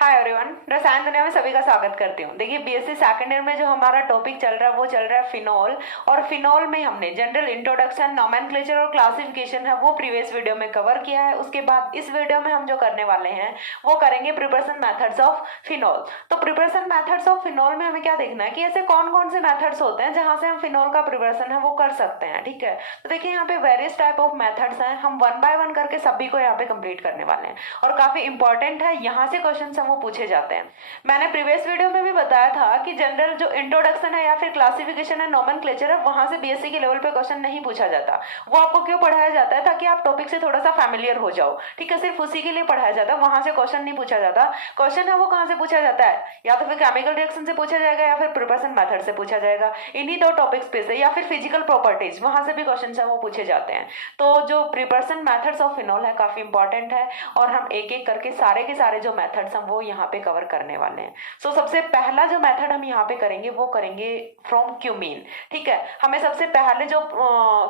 Hi everyone, रसायन दुनिया में सभी का स्वागत करती हूँ। देखिए, बीएससी सेकंड ईयर में जो हमारा टॉपिक चल रहा है वो चल रहा है फिनॉल। और फिनॉल में हमने जनरल इंट्रोडक्शन, नोमेनक्लेचर और क्लासिफिकेशन है वो प्रीवियस वीडियो में कवर किया है। उसके बाद इस वीडियो में हम जो करने वाले हैं वो करेंगे प्रिपरेशन मेथड्स ऑफ फिनॉल। तो प्रिपरेशन मेथड्स ऑफ फिनॉल में हमें क्या देखना है कि ऐसे कौन कौन से मेथड्स होते हैं जहां से हम फिनॉल का प्रिपरेशन है वो कर सकते हैं। ठीक है, तो देखिए यहाँ पे वेरियस टाइप ऑफ मेथड्स हैं। हम वन बाय वन करके सभी को यहाँ पे कंप्लीट करने वाले हैं और काफी इंपॉर्टेंट है, यहाँ से क्वेश्चन वो पूछे जाते हैं। मैंने प्रीवियस वीडियो में भी बताया था कि जनरल जो इंट्रोडक्शन है या फिर क्लासिफिकेशन है, नोमेनक्लेचर है, वहां से बीएससी के लेवल पे क्वेश्चन नहीं पूछा जाता। वो आपको क्यों पढ़ाया जाता है? ताकि आप टॉपिक से थोड़ा सा फैमिलियर हो जाओ। ठीक है, सिर्फ उसी के लिए पढ़ाया जाता है, वहां से क्वेश्चन नहीं पूछा जाता। क्वेश्चन है वो कहां से पूछा जाता है? या तो फिर केमिकल रिएक्शन से पूछा जाएगा या फिर प्रिपरेशन मेथड से पूछा जाएगा, इन्हीं दो टॉपिक्स पे से, या फिर फिजिकल प्रॉपर्टीज, वहां से भी क्वेश्चन है वो पूछे जाते हैं। तो जो प्रिपरेशन मेथड्स ऑफ फिनॉल है काफी इंपॉर्टेंट है और हम एक एक करके सारे के सारे जो मेथड्स हैं वो यहाँ पे कवर करने वाले हैं। सो सबसे पहला जो मेथड हम यहाँ पे करेंगे वो करेंगे फ्रॉम क्यूमीन। ठीक है, हमें सबसे पहले जो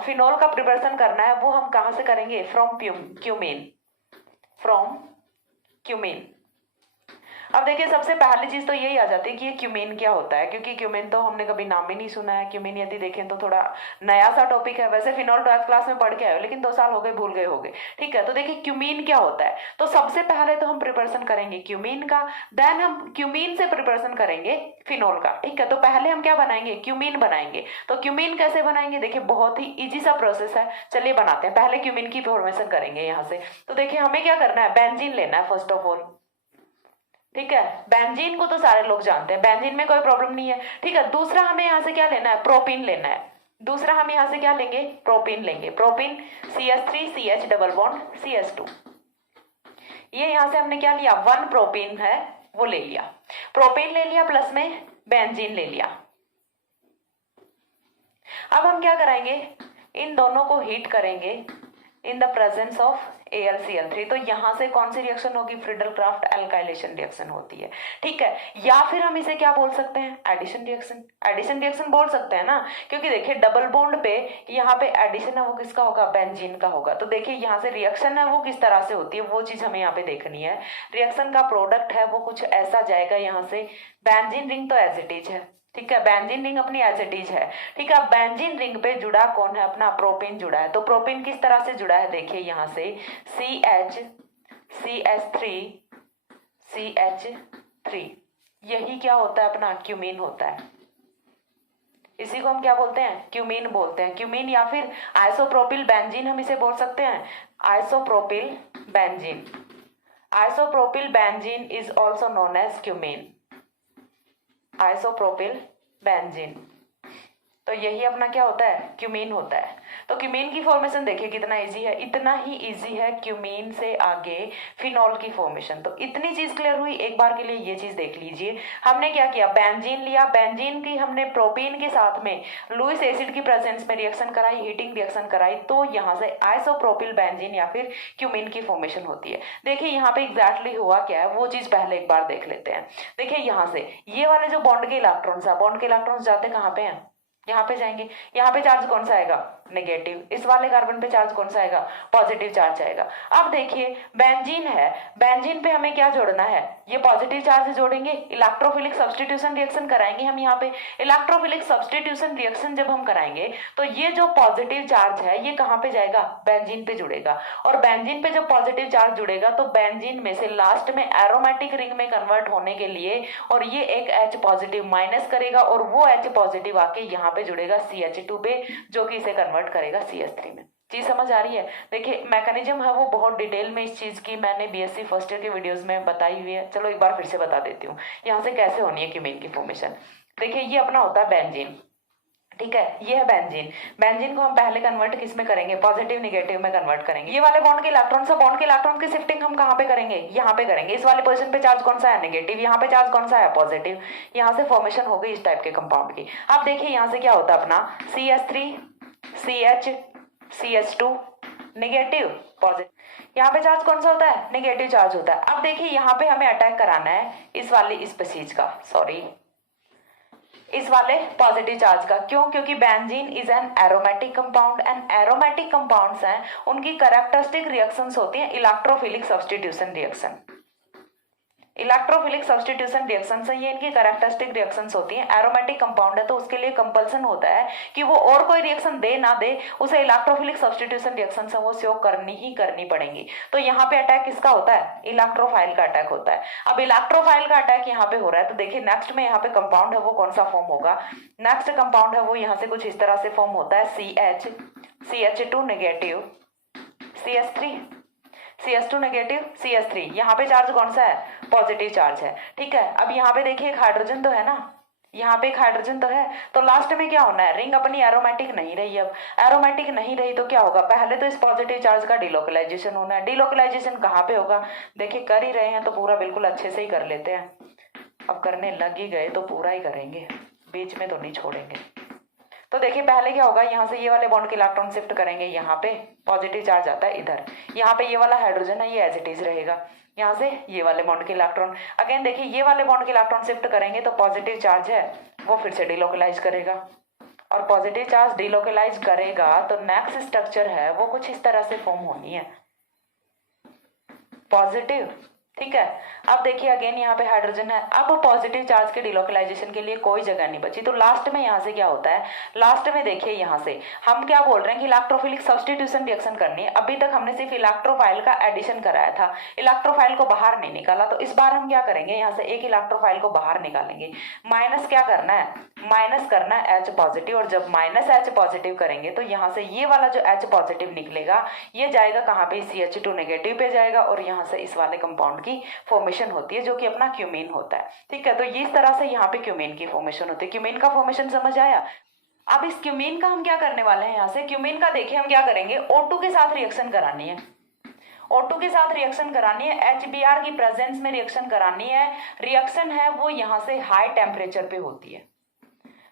फिनॉल का प्रिपरेशन करना है वो हम कहाँ से करेंगे? From cumene. From cumene. अब देखिए, सबसे पहली चीज तो यही आ जाती है कि ये क्यूमीन क्या होता है, क्योंकि क्यूमीन तो हमने कभी नाम ही नहीं सुना है। क्यूमीन यदि देखें तो थोड़ा नया सा टॉपिक है। वैसे फिनॉल 12th क्लास में पढ़ के आए हो, लेकिन 2 साल हो गए, भूल गए होगे। ठीक है, तो देखिए क्यूमीन क्या होता है। तो सबसे पहले तो हम प्रिपरेशन करेंगे क्यूमीन का, देन हम क्यूमीन से प्रिपरेशन करेंगे फिनॉल का। ठीक है, तो पहले हम क्या बनाएंगे? क्यूमीन बनाएंगे। तो क्यूमीन कैसे बनाएंगे? देखिए बहुत ही इजी सा प्रोसेस है, चलिए बनाते हैं। पहले क्यूमीन की फॉर्मेशन करेंगे यहाँ से। तो देखिए हमें क्या करना है, बेंजीन लेना है फर्स्ट ऑफ ऑल। ठीक है, बेंजीन को तो सारे लोग जानते हैं, बेंजीन में कोई प्रॉब्लम नहीं है। ठीक है, दूसरा हमें यहाँ से क्या लेना है? प्रोपीन लेना है। दूसरा हम यहाँ से क्या लेंगे? प्रोपीन लेंगे। Propene CH3CH double bond CH2। ये यहाँ से हमने क्या लिया? 1 प्रोपीन है वो ले लिया, प्रोपीन ले लिया, प्लस में बेंजीन ले लिया। अब हम क्या करेंगे? इन दोनों को हीट करेंगे in the presence of AlCl3। तो यहां से कौन सी रिएक्शन होगी? फ्रीडल क्राफ्ट एल्काइलेशन रिएक्शन होती है। ठीक है, या फिर हम इसे क्या बोल सकते हैं? Addition reaction. एडिशन रिएक्शन बोल सकते हैं ना, क्योंकि देखिए डबल बॉन्ड पे यहाँ पे एडिशन है वो किसका होगा? बेंजीन का होगा। तो देखिए यहाँ से रिएक्शन है वो किस तरह से होती है वो चीज हमें यहाँ पे देखनी है। रिएक्शन का प्रोडक्ट है वो कुछ ऐसा जाएगा यहाँ से। बेंजीन रिंग तो एज इट इज है। ठीक है, बेंजीन रिंग अपनी एज इट इज है। ठीक है, अब बेंजीन रिंग पे जुड़ा कौन है? अपना प्रोपीन जुड़ा है। तो प्रोपीन किस तरह से जुड़ा है? देखिए यहाँ से CH3 यही क्या होता है? अपना क्यूमीन होता है। इसी को हम क्या बोलते हैं? क्यूमीन बोलते हैं। क्यूमीन या फिर आइसोप्रोपिल बेंजीन हम इसे बोल सकते हैं। Isopropyl benzene. Isopropyl benzene is also known as cumene. Isopropyl benzene, तो यही अपना क्या होता है? क्यूमीन होता है। तो क्यूमीन की फॉर्मेशन देखिए कितना इजी है, इतना ही इजी है क्यूमीन से आगे फिनॉल की फॉर्मेशन। तो इतनी चीज क्लियर हुई। एक बार के लिए ये चीज देख लीजिए, हमने क्या किया? बेंजीन लिया, बेंजीन की हमने प्रोपीन के साथ में लुईस एसिड की प्रेजेंस में रिएक्शन कराई, हीटिंग रिएक्शन कराई, तो यहाँ से आइसोप्रोपिल बेंजीन या फिर क्यूमीन की फॉर्मेशन होती है। देखिए यहाँ पे एग्जैक्टली हुआ क्या है वो चीज पहले एक बार देख लेते हैं। देखिए यहाँ से ये वाले जो बॉन्ड के इलेक्ट्रॉन्स है, बॉन्ड के इलेक्ट्रॉन्स जाते कहाँ पे हैं? यहाँ पे जाएंगे। यहाँ पे चार्ज कौन सा आएगा? नेगेटिव। इस वाले कार्बन पे चार्ज कौन सा आएगा? पॉजिटिव चार्ज आएगा। अब देखिए बेंजीन है, बेंजीन पे हमें क्या जोड़ना है? ये पॉजिटिव चार्ज जोड़ेंगे, इलेक्ट्रोफिलिक सब्स्टिट्यूशन रिएक्शन कराएंगे हम यहाँ पे। इलेक्ट्रोफिलिक सब्स्टिट्यूशन रिएक्शन जब हम कराएंगे तो ये जो पॉजिटिव चार्ज है ये कहाँ पे जाएगा? बेंजीन पे जुड़ेगा। और बेंजीन पे जब पॉजिटिव चार्ज जुड़ेगा तो बेंजीन में से लास्ट में एरोमेटिक रिंग में कन्वर्ट होने के लिए, और ये एक H पॉजिटिव माइनस करेगा और वो H पॉजिटिव आके यहाँ पे जुड़ेगा CH2 पे, जो कि इसे कन्वर्ट करेगा CH3 में। चीज समझ आ रही है? देखिए मैकेनिज्म है वो बहुत डिटेल में इस चीज की मैंने बीएससी फर्स्ट ईयर के वीडियोस में बताई हुई है। चलो एक बार फिर से बता देती हूँ यहाँ से कैसे होनी है क्यूमीन की फॉर्मेशन। देखिए ये अपना होता है बेंजीन। ठीक है, ये है बेंजीन। बेंजीन को हम पहले कन्वर्ट किस में करेंगे? पॉजिटिव निगेटिव में कन्वर्ट करेंगे। ये वाले बॉन्ड के इलेक्ट्रॉन से बॉन्ड के इलेक्ट्रॉन की शिफ्टिंग हम कहाँ पे करेंगे? यहाँ पे करेंगे। इस वाले पोजीशन पे चार्ज कौन सा है? नेगेटिव। यहाँ पे चार्ज कौन सा है? पॉजिटिव। यहाँ से फॉर्मेशन हो गई इस टाइप के कंपाउंड की। अब देखिए यहाँ से क्या होता है? अपना CH3 CH2 नेगेटिव पॉजिटिव। यहाँ पे चार्ज कौन सा होता है? नेगेटिव चार्ज होता है। अब देखिए यहाँ पे हमें अटैक कराना है इस वाले इस स्पीसीज का, सॉरी इस वाले पॉजिटिव चार्ज का। क्यों? क्योंकि benzene is an aromatic compound and aromatic compounds हैं उनकी कैरेक्टरिस्टिक रिएक्शंस होती हैं electrophilic substitution reaction. Electrophilic substitution reaction से ये इनकी कैरेक्टरिस्टिक रिएक्शंस होती हैं। एरोमेटिक कंपाउंड है तो उसके लिए कंपल्सन होता है कि वो और कोई रिएक्शन दे ना दे, उसे इलेक्ट्रोफिलिक सब्स्टिट्यूशन रिएक्शन से वो शो करनी ही करनी पड़ेंगी। तो यहाँ पे अटैक किसका होता है? इलेक्ट्रोफाइल का अटैक होता है। अब इलेक्ट्रोफाइल का अटैक यहाँ पे हो रहा है तो देखिए नेक्स्ट में यहाँ पे कंपाउंड है वो कौन सा फॉर्म होगा? नेक्स्ट कंपाउंड है वो यहाँ से कुछ इस तरह से फॉर्म होता है CH2 negative CH3 CH2 negative CH3। यहाँ पे चार्ज कौन सा है? पॉजिटिव चार्ज है। ठीक है, अब यहाँ पे देखिए एक हाइड्रोजन तो है ना, यहाँ पे एक हाइड्रोजन तो है, तो लास्ट में क्या होना है? रिंग अपनी एरोमेटिक नहीं रही। अब एरोमेटिक नहीं रही तो क्या होगा? पहले तो इस पॉजिटिव चार्ज का डिलोकलाइजेशन होना है। डिलोकलाइजेशन कहाँ पे होगा? देखिए कर ही रहे हैं तो पूरा बिल्कुल अच्छे से ही कर लेते हैं। अब करने लग ही गए तो पूरा ही करेंगे, बीच में तो नहीं छोड़ेंगे। तो देखिए पहले क्या होगा, यहाँ से ये वाले बॉन्ड के इलेक्ट्रॉन शिफ्ट करेंगे, यहाँ पे पॉजिटिव चार्ज आता है इधर, यहाँ पे ये वाला हाइड्रोजन है ये एज इट इज रहेगा, यहाँ से ये वाले बॉन्ड के इलेक्ट्रॉन अगेन देखिए ये वाले बॉन्ड के इलेक्ट्रॉन शिफ्ट करेंगे तो पॉजिटिव चार्ज है वो फिर से डिलोकलाइज करेगा, और पॉजिटिव चार्ज डिलोकलाइज करेगा तो नेक्स्ट स्ट्रक्चर है वो कुछ इस तरह से फॉर्म होनी है, पॉजिटिव। ठीक है, अब देखिए अगेन यहाँ पे हाइड्रोजन है। अब पॉजिटिव चार्ज के डिलोकलाइजेशन के लिए कोई जगह नहीं बची, तो लास्ट में यहाँ से क्या होता है? लास्ट में देखिए यहाँ से हम क्या बोल रहे हैं कि इलेक्ट्रोफिलिक सब्स्टिट्यूशन रिएक्शन करनी है। अभी तक हमने सिर्फ इलेक्ट्रोफाइल का एडिशन कराया था, इलेक्ट्रोफाइल को बाहर नहीं निकाला, तो इस बार हम क्या करेंगे? यहाँ से एक इलेक्ट्रोफाइल को बाहर निकालेंगे, माइनस क्या करना है? माइनस करना है H पॉजिटिव, और जब माइनस H पॉजिटिव करेंगे तो यहाँ से ये वाला जो H पॉजिटिव निकलेगा ये जाएगा कहाँ पे? CH2 नेगेटिव पे जाएगा, और यहाँ से इस वाले कंपाउंड की फॉर्मेशन होती है जो कि अपना क्यूमीन होता है। ठीक है, तो ये इस तरह से यहाँ पे क्यूमीन की फॉर्मेशन होती है। क्यूमीन का फॉर्मेशन समझ आया? अब इस क्यूमीन का हम क्या करने वाले हैं? यहाँ से क्यूमीन का देखिए हम क्या करेंगे, O2 के साथ रिएक्शन करानी है, O2 के साथ रिएक्शन करानी है, HBr की प्रेजेंस में रिएक्शन करानी है। रिएक्शन है वो यहाँ से हाई टेम्परेचर पे होती है,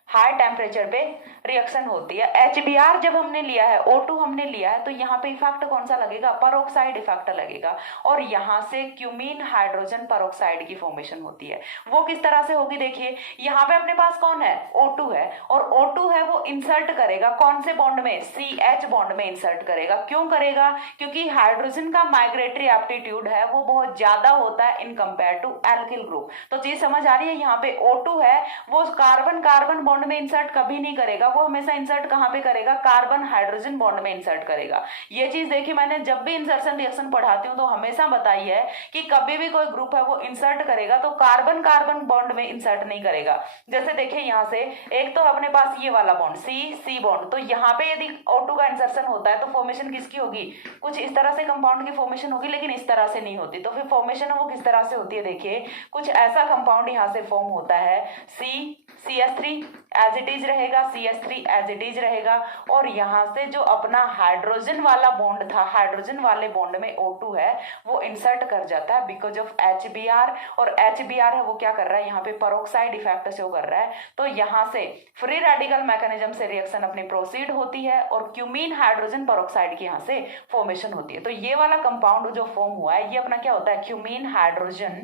हाई टेम्परेचर पे रिएक्शन होती है। HBr जब हमने लिया है, O2 हमने लिया है, तो यहाँ पे इफेक्ट कौन सा लगेगा? परोक्साइड इफेक्ट लगेगा, और यहाँ से क्यूमीन हाइड्रोजन परोक्साइड की फॉर्मेशन होती है। वो किस तरह से होगी? देखिए यहाँ पे अपने पास कौन है? O2 है, और O2 है वो इंसर्ट करेगा कौन से बॉन्ड में? CH बॉन्ड में इंसर्ट करेगा। क्यों करेगा? क्योंकि हाइड्रोजन का माइग्रेटरी एप्टीट्यूड है वो बहुत ज्यादा होता है in compare to alkyl group. तो चीज समझ आ रही है? यहाँ पे O2 है वो कार्बन कार्बन बॉन्ड में इंसर्ट कभी नहीं करेगा, वो हमेशा इंसर्ट कहां पे करेगा? कार्बन हाइड्रोजन बॉन्ड में इंसर्ट करेगा। ये चीज देखिए मैंने जब भी इंसर्शन रिएक्शन पढ़ाती हूँ तो हमेशा बताई है कि कभी भी कोई ग्रुप है वो इंसर्ट करेगा तो कार्बन कार्बन बॉन्ड में इंसर्ट नहीं करेगा। जैसे देखिए यहाँ से एक तो अपने पास ये वाला बॉन्ड C बॉन्ड, तो यहाँ पे यदि O2 का इंसर्शन होता है तो फॉर्मेशन किसकी होगी? कुछ इस तरह से कंपाउंड की फॉर्मेशन होगी, लेकिन इस तरह से नहीं होती। तो फिर फॉर्मेशन वो किस तरह से होती है? देखिए कुछ ऐसा कंपाउंड यहाँ से फॉर्म होता है, CH3 एज इट इज रहेगा, CH3 एज इट इज रहेगा, और यहाँ से जो अपना हाइड्रोजन वाला बॉन्ड था, हाइड्रोजन वाले बॉन्ड में O2 है वो इंसर्ट कर जाता है बिकॉज ऑफ HBr, और HBr है वो क्या कर रहा है? यहाँ पे परोक्साइड इफेक्ट शो कर रहा है। तो यहाँ से फ्री रेडिकल मैकेनिज्म से रिएक्शन अपनी प्रोसीड होती है, और क्यूमीन हाइड्रोजन परोक्साइड की यहाँ से फॉर्मेशन होती है। तो ये वाला कंपाउंड जो फॉर्म हुआ है ये अपना क्या होता है? Cumene hydrogen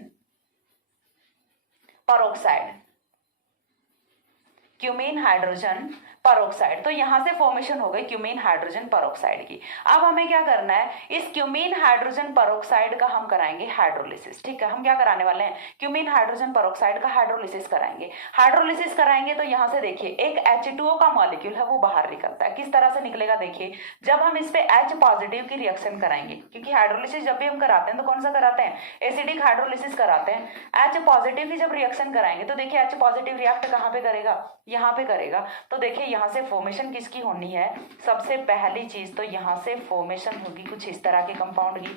peroxide, cumene hydrogen peroxide. तो यहां से फॉर्मेशन हो गई क्यूमीन हाइड्रोजन परोक्साइड की। अब हमें क्या करना है? इस क्यूमीन हाइड्रोजन परोक्साइड का हम कराएंगे हाइड्रोलिसिस। ठीक है, हम क्या कराने वाले हैं? क्यूमीन हाइड्रोजन परोक्साइड का हाइड्रोलिसिस कराएंगे। हाइड्रोलिसिस कराएंगे तो यहाँ से देखिए एक H2O का मॉलिक्यूल है वो बाहर निकलता है। किस तरह से निकलेगा? देखिए जब हम इस पे H पॉजिटिव की रिएक्शन कराएंगे, क्योंकि हाइड्रोलिसिस जब भी हम कराते हैं तो कौन सा कराते हैं? एसिडिक हाइड्रोलिसिस कराते हैं। H पॉजिटिव की जब रिएक्शन कराएंगे तो देखिए H पॉजिटिव रिएक्ट कहाँ पे करेगा? यहाँ पे करेगा। तो देखिए यहाँ से फॉर्मेशन किसकी होनी है? सबसे पहली चीज तो यहाँ से फॉर्मेशन होगी कुछ इस तरह के कंपाउंड की,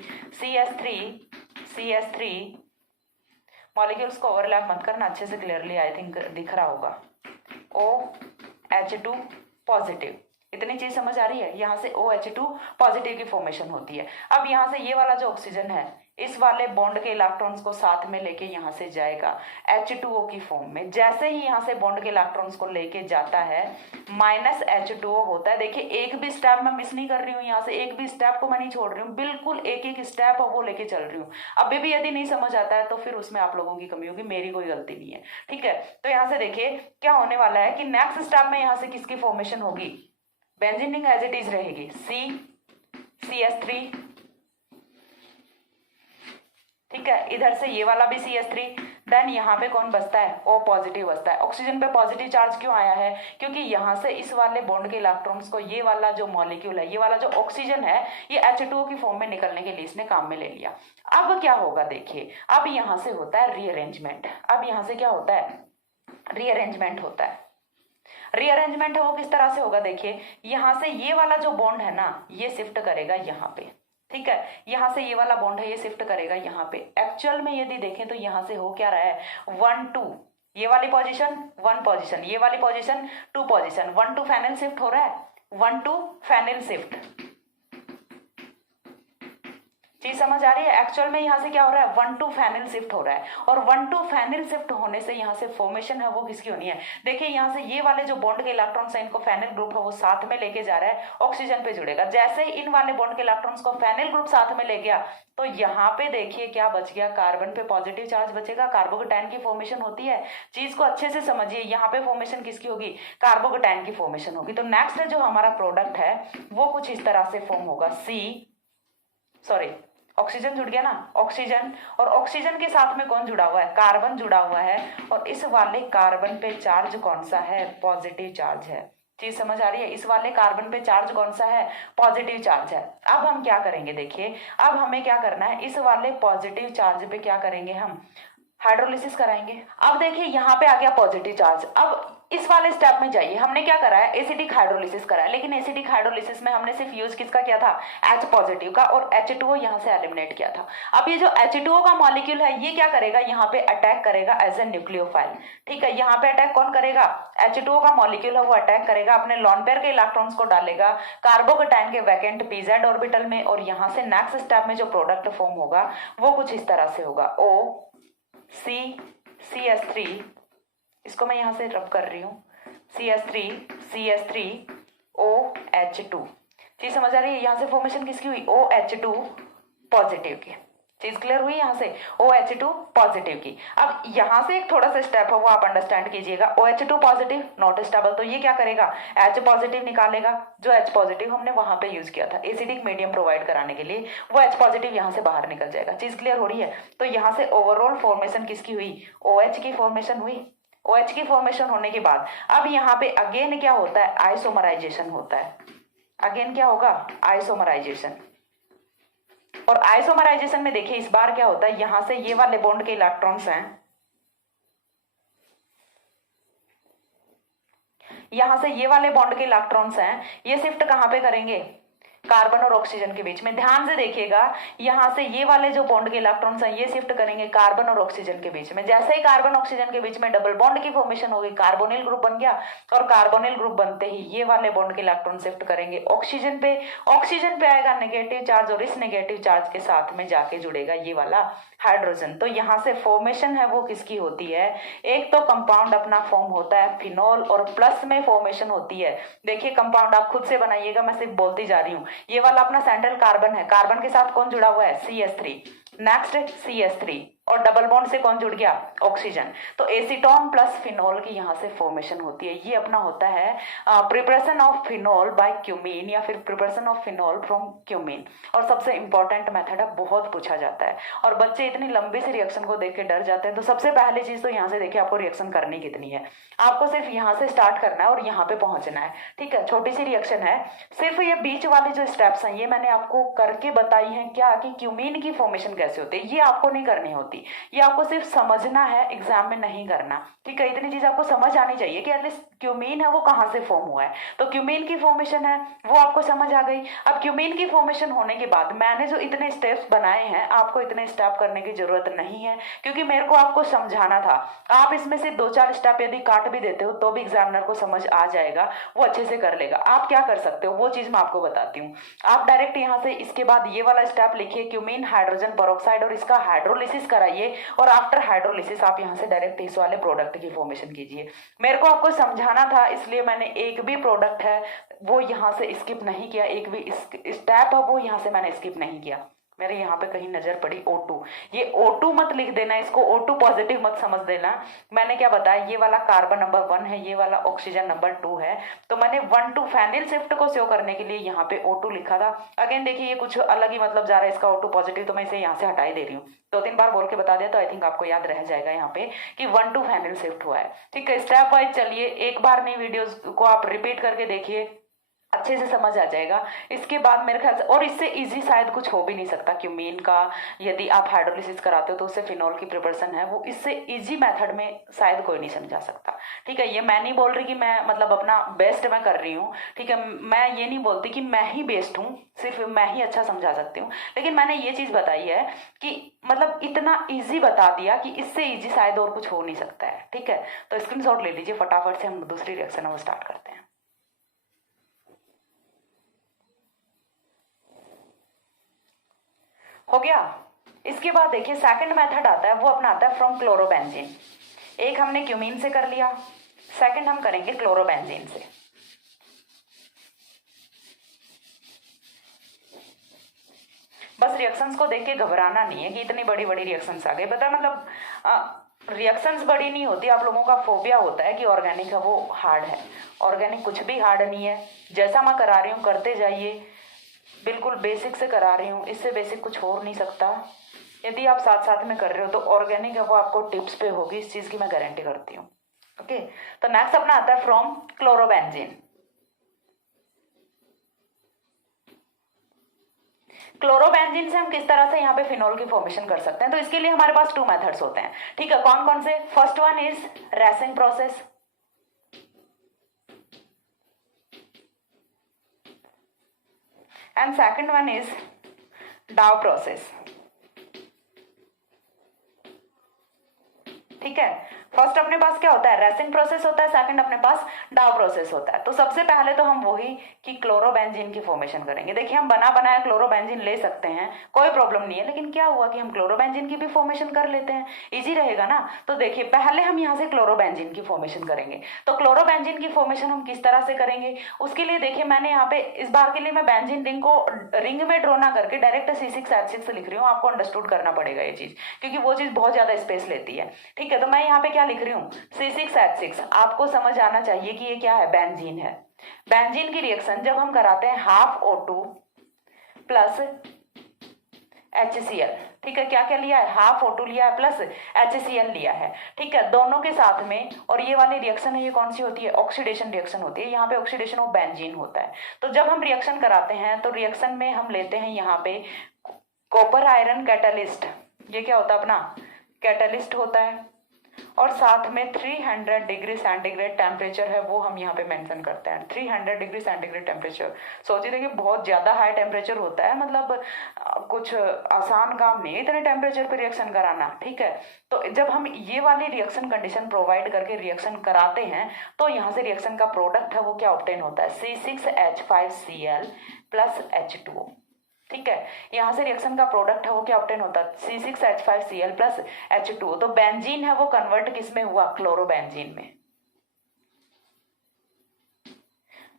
CH3 मॉलिक्यूल्स को ओवरलैप मत करना, अच्छे से क्लियरली आई थिंक दिख रहा होगा, OH2 पॉजिटिव। इतनी चीज समझ आ रही है? यहाँ से OH2 पॉजिटिव की फॉर्मेशन होती है। अब यहाँ से ये वाला जो ऑक्सीजन है इस वाले बॉन्ड के इलेक्ट्रॉन्स को साथ में लेके यहाँ से जाएगा H2O की फॉर्म में। जैसे ही यहाँ से बॉन्ड के इलेक्ट्रॉन्स को लेके जाता है माइनस H2O होता है। देखिए एक भी स्टेप मैं मिस नहीं कर रही हूँ, यहाँ से एक भी स्टेप को मैं नहीं छोड़ रही हूँ, बिल्कुल एक एक स्टेप वो लेके चल रही हूँ। अभी भी यदि नहीं समझ आता है तो फिर उसमें आप लोगों की कमी होगी, मेरी कोई गलती नहीं है। ठीक है, तो यहाँ से देखिए क्या होने वाला है कि नेक्स्ट स्टेप में यहाँ से किसकी फॉर्मेशन होगी? Benzene ring as it is रहेगी, CH3। ठीक ठीक है, इधर से ये वाला भी CH3, देन यहाँ पे कौन बचता है, O पॉजिटिव बचता है। ऑक्सीजन पे पॉजिटिव चार्ज क्यों आया है, क्योंकि यहाँ से इस वाले बॉन्ड के इलेक्ट्रॉन्स को ये वाला जो मॉलिक्यूल है, ये वाला जो ऑक्सीजन है, ये H2O की फॉर्म में निकलने के लिए इसने काम में ले लिया। अब क्या होगा देखिए, अब यहाँ से होता है रीअरेंजमेंट। अब यहाँ से क्या होता है, रीअरेंजमेंट होता है। रीअरेंजमेंट है वो किस तरह से होगा देखिए, यहाँ से ये वाला जो बॉन्ड है ना, ये शिफ्ट करेगा यहाँ पे, ठीक है, यहाँ से ये वाला बॉन्ड है ये शिफ्ट करेगा यहाँ पे। एक्चुअल में यदि देखें तो यहाँ से हो क्या रहा है, 1 2, ये वाली पोजीशन 1 पोजीशन, ये वाली पोजीशन 2 पोजीशन, 1 2 फेनिल शिफ्ट हो रहा है, 1 2 फेनिल शिफ्ट। चीज समझ आ रही है। एक्चुअल में यहाँ से क्या हो रहा है, 1 2 फेनिल शिफ्ट हो रहा है, और 1 2 फेनिल शिफ्ट होने से यहाँ से फॉर्मेशन है वो किसकी होनी है, देखिए यहाँ से ये वाले जो बॉन्ड के इलेक्ट्रॉन्स हैं इनको फेनिल ग्रुप है वो साथ में लेके जा रहा है, ऑक्सीजन पे जुड़ेगा। जैसे ही इन वाले बॉन्ड के इलेक्ट्रॉन्स को फेनिल ग्रुप साथ में ले गया तो यहाँ पे देखिए क्या बच गया, कार्बन पे पॉजिटिव चार्ज बचेगा, कार्बोकेटाइन की फॉर्मेशन होती है। चीज को अच्छे से समझिए, यहाँ पे फॉर्मेशन किसकी होगी, कार्बोकेटाइन की फॉर्मेशन होगी। तो नेक्स्ट जो हमारा प्रोडक्ट है वो कुछ इस तरह से फॉर्म होगा, ऑक्सीजन जुड़ गया ना, ऑक्सीजन, और ऑक्सीजन के साथ में कौन जुड़ा हुआ है, कार्बन जुड़ा हुआ है, और इस वाले कार्बन पे चार्ज कौन सा है, पॉजिटिव चार्ज है। चीज समझ आ रही है, इस वाले कार्बन पे चार्ज कौन सा है, पॉजिटिव चार्ज है। अब हम क्या करेंगे देखिए, अब हमें क्या करना है, इस वाले पॉजिटिव चार्ज पे क्या करेंगे, हम हाइड्रोलिसिस कराएंगे। अब देखिए यहाँ पे आ गया पॉजिटिव चार्ज। अब इस वाले स्टेप में जाइए, हमने क्या करा है, एसिडिक हाइड्रोलिसिस करा है, लेकिन एसिडिक हाइड्रोलिसिस में हमने सिर्फ यूज किसका किया था, H पॉजिटिव का, और H2O यहाँ से एलिमिनेट किया था। अब ये जो H2O का मॉलिक्यूल है ये क्या करेगा, यहाँ पे अटैक करेगा एज ए न्यूक्लियोफाइल, ठीक है। यहाँ पे अटैक कौन करेगा, H2O का मॉलिक्यूल है वो अटैक करेगा, अपने लॉन पेयर के इलेक्ट्रॉन्स को डालेगा कार्बोकेटाइन के वैकेंट pz ऑर्बिटल में, और यहाँ से नेक्स्ट स्टेप में जो प्रोडक्ट फॉर्म होगा वो कुछ इस तरह से होगा, CH3, इसको मैं यहाँ से रब कर रही हूँ, CH3 OH2। चीज समझ आ रही है, यहाँ से फॉर्मेशन किसकी हुई, OH2 पॉजिटिव की। चीज क्लियर हुई, यहाँ से OH2 पॉजिटिव की। अब यहाँ से एक थोड़ा सा स्टेप है वो आप अंडरस्टैंड कीजिएगा, OH2 पॉजिटिव नॉट स्टेबल, तो ये क्या करेगा, H पॉजिटिव निकालेगा, जो H पॉजिटिव हमने वहां पे यूज किया था एसिडिक मीडियम प्रोवाइड कराने के लिए, वो H पॉजिटिव यहाँ से बाहर निकल जाएगा। चीज क्लियर हो रही है। तो यहाँ से ओवरऑल फॉर्मेशन किसकी हुई, OH की फॉर्मेशन हुई। OH की फॉर्मेशन होने के बाद अब यहाँ पे अगेन क्या होता है, आइसोमराइजेशन होता है। अगेन क्या होगा, आइसोमराइजेशन। और आइसोमराइजेशन में देखिए इस बार क्या होता है, यहां से ये वाले बॉन्ड के इलेक्ट्रॉन्स हैं, यहां से ये वाले बॉन्ड के इलेक्ट्रॉन्स हैं, ये शिफ्ट कहां पे करेंगे, कार्बन और ऑक्सीजन के बीच में। ध्यान से देखिएगा, यहां से ये वाले जो बॉन्ड के इलेक्ट्रॉन्स हैं ये शिफ्ट करेंगे कार्बन और ऑक्सीजन के बीच में। जैसे ही कार्बन ऑक्सीजन के बीच में डबल बॉन्ड की फॉर्मेशन होगी, कार्बोनिल ग्रुप बन गया, और कार्बोनिल ग्रुप बनते ही ये वाले बॉन्ड के इलेक्ट्रॉन शिफ्ट करेंगे ऑक्सीजन पे। ऑक्सीजन पे आएगा नेगेटिव चार्ज, और इस नेगेटिव चार्ज के साथ में जाके जुड़ेगा ये वाला हाइड्रोजन। तो यहाँ से फॉर्मेशन है वो किसकी होती है, एक तो कंपाउंड अपना फॉर्म होता है फिनॉल, और प्लस में फॉर्मेशन होती है, देखिए कंपाउंड आप खुद से बनाइएगा, मैं सिर्फ बोलती जा रही हूँ। ये वाला अपना सेंट्रल कार्बन है, कार्बन के साथ कौन जुड़ा हुआ है, CH3, नेक्स्ट CH3, और डबल बॉन्ड से कौन जुड़ गया, ऑक्सीजन। तो एसीटोन प्लस फिनॉल की यहाँ से फॉर्मेशन होती है। ये अपना होता है preparation of phenol by cumene, या फिर preparation of phenol from cumene. और सबसे इंपॉर्टेंट मेथड है, बहुत पूछा जाता है, और बच्चे इतनी लंबी सी रिएक्शन को देख के डर जाते हैं। तो सबसे पहली चीज तो यहाँ से देखिए आपको रिएक्शन करनी कितनी है, आपको सिर्फ यहाँ से स्टार्ट करना है और यहाँ पे पहुंचना है, ठीक है। छोटी सी रिएक्शन है, सिर्फ ये बीच वाली जो स्टेप्स हैं ये मैंने आपको करके बताई हैं, क्या कि क्यूमीन की फॉर्मेशन कैसे होती है, ये आपको नहीं करनी होती, ये आपको सिर्फ समझना है, एग्जाम में नहीं करना, ठीक है। इतनी चीज आपको समझ आनी चाहिए कि एटलीस्ट क्यूमीन है वो कहाँ से फॉर्म हुआ है। तो क्यूमीन की फॉर्मेशन है वो आपको समझ आ गई। अब क्यूमीन की फॉर्मेशन होने के बाद मैंने जो इतने स्टेप्स बनाए हैं, आपको इतने स्टेप करने की जरूरत नहीं है, क्योंकि मेरे को आपको समझाना था। आप इसमें से 2-4 स्टेप यदि काट भी देते हो तो भी एग्जामिनर को समझ आ जाएगा, वो अच्छे से कर लेगा। आप क्या कर सकते हो वो चीज मैं आपको बताती हूँ। आप डायरेक्ट यहाँ से इसके बाद ये वाला स्टेप लिखिए, क्यूमीन हाइड्रोजन पेरोक्साइड, और इसका हाइड्रोलिसिस कराइए, और आफ्टर हाइड्रोलिसिस आप यहाँ से डायरेक्ट इस वाले प्रोडक्ट की फॉर्मेशन कीजिए। मेरे को आपको समझाना था, इसलिए मैंने एक भी प्रोडक्ट है वो यहाँ से स्किप नहीं किया, एक भी स्टेप है वो यहाँ से मैंने स्किप नहीं किया। मेरे यहाँ पे कहीं नजर पड़ी O2, ये O2 मत लिख देना, इसको O2 पॉजिटिव मत समझ देना। मैंने क्या बताया, ये वाला कार्बन नंबर 1 है, ये वाला ऑक्सीजन नंबर 2 है, तो मैंने 1 to फेनिल शिफ्ट को शो करने के लिए यहाँ पे O2 लिखा था। अगेन देखिए ये कुछ अलग ही मतलब जा रहा है इसका O2 पॉजिटिव, तो मैं इसे यहाँ से हटा ही दे रही हूँ। 2-3 बार बोल के बता दिया तो आई थिंक आपको याद रह जाएगा यहाँ पे कि 1 to फेनिल शिफ्ट हुआ है। ठीक है, स्टेप वाइज चलिए, एक बार नहीं वीडियोज को आप रिपीट करके देखिए, अच्छे से समझ आ जाएगा। इसके बाद मेरे ख्याल से और इससे इजी शायद कुछ हो भी नहीं सकता, क्यूमीन का यदि आप हाइड्रोलिसिस कराते हो तो उससे फिनॉल की प्रिपरेशन है, वो इससे इजी मेथड में शायद कोई नहीं समझा सकता। ठीक है, ये मैं नहीं बोल रही कि मैं मतलब अपना बेस्ट मैं कर रही हूँ। ठीक है, मैं ये नहीं बोलती कि मैं ही बेस्ट हूँ, सिर्फ मैं ही अच्छा समझा सकती हूँ, लेकिन मैंने ये चीज बताई है कि मतलब इतना ईजी बता दिया कि इससे ईजी शायद और कुछ हो नहीं सकता है। ठीक है, तो स्क्रीनशॉट ले लीजिए फटाफट से, हम दूसरी रिएक्शन है वो स्टार्ट करते हैं। हो गया। इसके बाद देखिए सेकंड मेथड आता है, वो अपना आता है फ्रॉम क्लोरोबेंजीन। एक हमने क्यूमीन से कर लिया, सेकंड हम करेंगे क्लोरोबेंजीन से। बस रिएक्शंस को देख के घबराना नहीं है कि इतनी बड़ी बड़ी रिएक्शंस आ गई, पता मतलब रिएक्शंस बड़ी नहीं होती, आप लोगों का फोबिया होता है कि ऑर्गेनिक है वो हार्ड है। ऑर्गेनिक कुछ भी हार्ड नहीं है, जैसा मैं करा रही हूँ करते जाइए, बिल्कुल बेसिक से करा रही हूँ, इससे बेसिक कुछ हो नहीं सकता। यदि आप साथ साथ में कर रहे हो तो ऑर्गेनिक है वो आपको टिप्स पे होगी, इस चीज की मैं गारंटी करती हूँ। ओके, तो नेक्स्ट अपना आता है फ्रॉम क्लोरोबेंजीन। क्लोरोबेंजीन से हम किस तरह से यहाँ पे फिनॉल की फॉर्मेशन कर सकते हैं, तो इसके लिए हमारे पास 2 मेथड्स होते हैं। ठीक है, कौन कौन से? First one is racing process, and second one is Dow process। ठीक है, फर्स्ट अपने पास क्या होता है, रेसिंग प्रोसेस होता है, सेकंड अपने पास डाउ प्रोसेस होता है। तो सबसे पहले तो हम वही कि क्लोरोबेंजीन की फॉर्मेशन करेंगे। देखिए हम बना बनाया क्लोरोबेंजीन ले सकते हैं, कोई प्रॉब्लम नहीं है, लेकिन क्या हुआ कि हम क्लोरोबेंजीन की भी फॉर्मेशन कर लेते हैं, इजी रहेगा ना। तो देखिए पहले हम यहाँ से क्लोरोबेंजीन की फॉर्मेशन करेंगे। तो क्लोरोबेंजीन की फॉर्मेशन हम किस तरह से करेंगे, उसके लिए देखिए मैंने यहाँ पे इस बार के लिए मैं बेंजीन रिंग को रिंग में ड्रॉ ना करके डायरेक्ट C6H6 लिख रही हूँ। आपको अंडरस्टूड करना पड़ेगा ये चीज, क्योंकि वो चीज बहुत ज्यादा स्पेस लेती है। ठीक है, तो मैं यहाँ पे क्या लिख रही हूँ, C6H6। आपको समझ आना चाहिए कि ये क्या है, बेंजीन है। बेंजीन की रिएक्शन जब हम कराते हैं हाफ O2 प्लस HCl। ठीक है, क्या क्या लिया है, हाफ O2 लिया है प्लस HCl लिया है। ठीक है, दोनों के साथ में, और ये वाली रिएक्शन है ये कौन सी होती है, ऑक्सीडेशन रिएक्शन होती है। यहाँ पे ऑक्सीडेशन ऑफ बेंजीन होता है। तो जब हम रिएक्शन कराते हैं तो रिएक्शन में हम लेते हैं यहाँ पे कॉपर आयरन कैटलिस्ट। ये क्या होता है, अपना कैटलिस्ट होता है, और साथ में 300 डिग्री सेंटीग्रेड टेम्परेचर है वो हम यहाँ पे मेंशन करते हैं। 300 डिग्री सेंटीग्रेड टेम्परेचर, सोचिए देखिए बहुत ज्यादा हाई टेम्परेचर होता है, मतलब कुछ आसान काम नहीं है इतने टेम्परेचर पे रिएक्शन कराना। ठीक है, तो जब हम ये वाली रिएक्शन कंडीशन प्रोवाइड करके रिएक्शन कराते हैं तो यहाँ से रिएक्शन का प्रोडक्ट है वो क्या ऑब्टेन होता है, C6H5Cl प्लस H2O। ठीक है, यहाँ से रिएक्शन का प्रोडक्ट है वो क्या ऑब्टेन होता है, C6H5Cl प्लस H2O। तो बेंजीन है वो कन्वर्ट किस में हुआ, क्लोरोबेंजीन में।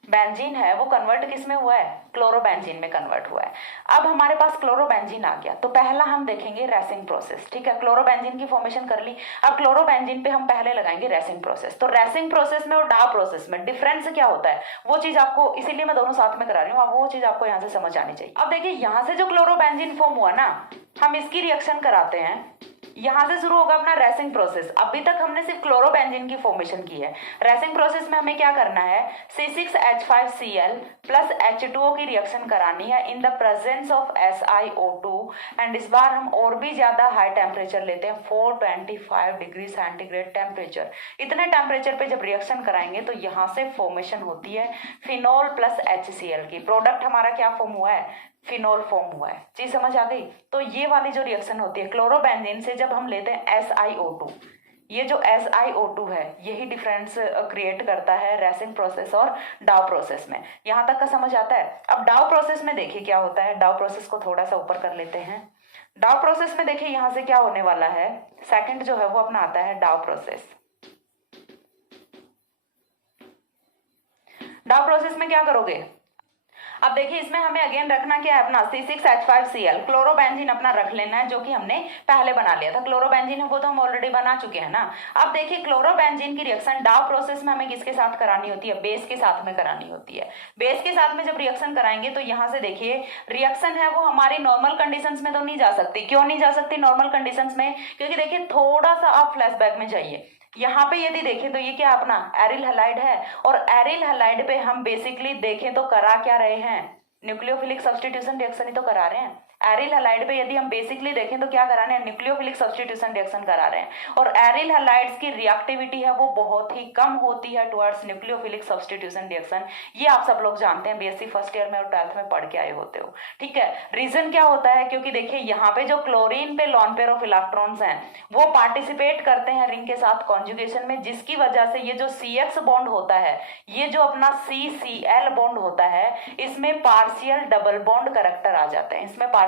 बेंजीन है वो कन्वर्ट किस में हुआ है, क्लोरोबेंजीन में कन्वर्ट हुआ है। अब हमारे पास क्लोरोबेंजीन आ गया, तो पहला हम देखेंगे रेसिंग प्रोसेस। ठीक है, क्लोरोबेंजीन की फॉर्मेशन कर ली, अब क्लोरोबेंजीन पे हम पहले लगाएंगे रेसिंग प्रोसेस। तो रेसिंग प्रोसेस में और डाउ प्रोसेस में डिफरेंस क्या होता है वो चीज आपको, इसीलिए मैं दोनों साथ में करा रही हूँ, अब वो चीज आपको यहाँ से समझ आनी चाहिए। अब देखिए यहाँ से जो क्लोरोबेंजीन फॉर्म हुआ ना, हम इसकी रिएक्शन कराते हैं, यहाँ से शुरू होगा अपना रेसिंग प्रोसेस। अभी तक हमने सिर्फ क्लोरोबेंजीन की फॉर्मेशन की है, रेसिंग प्रोसेस में हमें क्या करना है, C6H5Cl प्लस H2O की रिएक्शन करानी है in the presence of SiO2। And इस बार हम और भी ज्यादा हाई टेम्परेचर लेते हैं, 425 डिग्री सेंटीग्रेड टेम्परेचर। इतने टेम्परेचर पे जब रिएक्शन कराएंगे तो यहाँ से फॉर्मेशन होती है फिनॉल प्लस HCl की। प्रोडक्ट हमारा क्या फॉर्म हुआ है, फिनॉल फॉर्म हुआ है। चीज समझ आ गई। तो ये वाली जो रिएक्शन होती है क्लोरोबेंजीन से जब हम लेते हैं SiO2, ये जो SiO2 है यही डिफरेंस क्रिएट करता है रेसिंग प्रोसेस और डाउ प्रोसेस में। यहाँ तक का समझ आता है। अब डाउ प्रोसेस में देखिए क्या होता है, डाउ प्रोसेस को थोड़ा सा ऊपर कर लेते हैं। डाउ प्रोसेस में देखिए यहाँ से क्या होने वाला है, सेकंड जो है वो अपना आता है डाउ प्रोसेस। डाउ प्रोसेस में क्या करोगे, अब देखिए इसमें हमें अगेन रखना क्या है अपना C6H5Cl, क्लोरोबेंजीन अपना रख लेना है जो कि हमने पहले बना लिया था। क्लोरोबेंजीन है वो तो हम ऑलरेडी बना चुके हैं ना। अब देखिए क्लोरोबेंजीन की रिएक्शन डाउ प्रोसेस में हमें किसके साथ करानी होती है, बेस के साथ में करानी होती है। बेस के साथ में जब रिएक्शन कराएंगे तो यहाँ से देखिए रिएक्शन है वो हमारी नॉर्मल कंडीशंस में तो नहीं जा सकती। क्यों नहीं जा सकती नॉर्मल कंडीशंस में, क्योंकि देखिए थोड़ा सा आप फ्लैशबैक में जाइए। यहाँ पे यदि देखें तो ये क्या अपना एरिल हैलाइड है, और एरिल हैलाइड पे हम बेसिकली देखें तो करा क्या रहे हैं, न्यूक्लियोफिलिक सब्स्टिट्यूशन रिएक्शन ही तो करा रहे हैं। एरिल हैलाइड पे यदि हम बेसिकली देखें तो क्या करा रहे हैं, न्यूक्लियोफिलिक सब्स्टिट्यूशन रिएक्शन करा रहे हैं। और एरिल हैलाइड्स की रिएक्टिविटी है वो बहुत ही कम होती है टुवर्ड्स न्यूक्लियोफिलिक सब्स्टिट्यूशन रिएक्शन। ये आप सब लोग जानते हैं, बीएससी फर्स्ट ईयर में और 12th में पढ़ के आए होते हो। ठीक है, रीजन क्या होता है, क्योंकि देखिए यहाँ पे जो क्लोरीन पे लॉन पेयर ऑफ इलेक्ट्रॉन्स हैं वो पार्टिसिपेट करते हैं रिंग के साथ कॉन्जुगेशन में, जिसकी वजह से ये जो CX बॉन्ड होता है, ये जो अपना CCl बॉन्ड होता है, इसमें पार्शियल डबल बॉन्ड करैक्टर आ जाते हैं, इसमें पार्शियल